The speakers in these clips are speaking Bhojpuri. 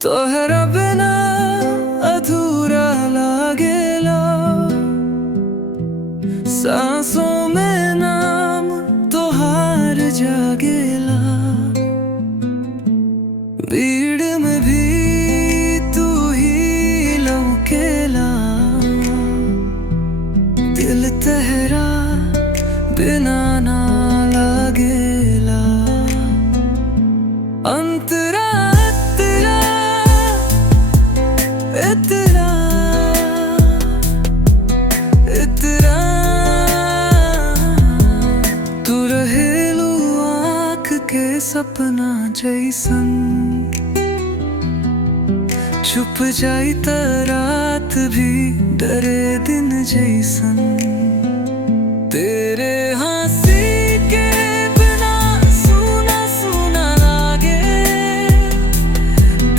तोहरा बिना अधूरा लागेला, सांसों में नाम तोहार जागेला। भीड़ में भी तू ही लौकेला, दिल तेरा बिना ना लागेला। अंतरा इतना इतना तू रहेलू आँख के सपना जैसन, छुप जाई त रात भी डरे दिन जैसन। तेरे हंसी के बिना सूना सूना लागे,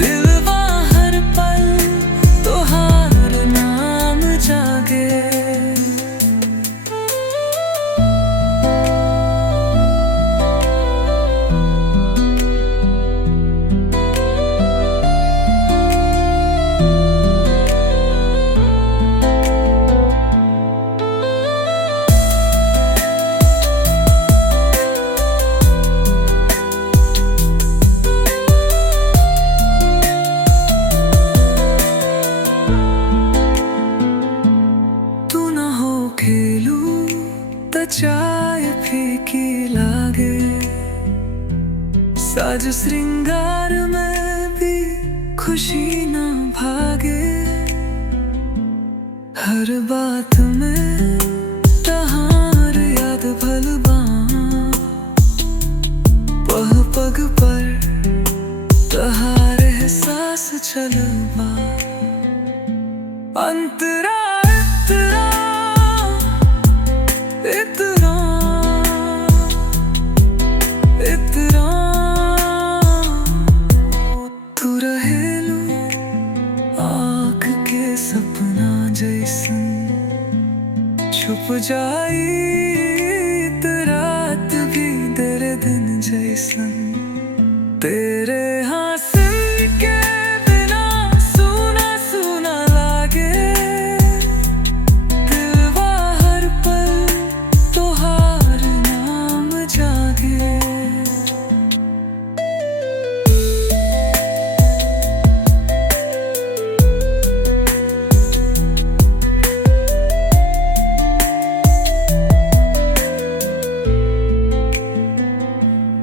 दिल बाहर पल तोहार नाम जागे। खेलू त चाय फीकी लागे, साज श्रृंगार में भी खुशी ना भागे। हर बात में तहार याद भलबा, पह पग पर तहार एहसास चलबा। अंतरा इतना इतना तू रहेलू आँख के सपना जैसन, छुप जाई त रात भी तेरे दिन जैसन। तेरे हंसी के बिना सूना सूना लागे, दिल बाहर पल तोहार नाम जागे।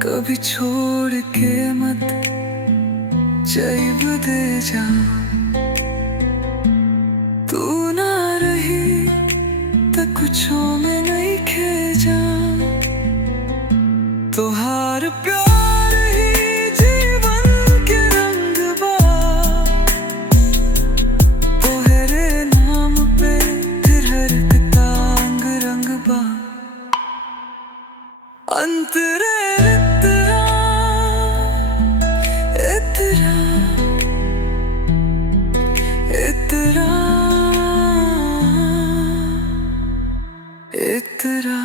कभी छोड़ के मत जाइब दे जा, तू ना रही त कुछों में नहीं खे जा। तोहार प्यार ही जीवन के रंग बा, तोहरे नाम पे फिर हर अंग रंग बा। अंतरे इतना इतना इतना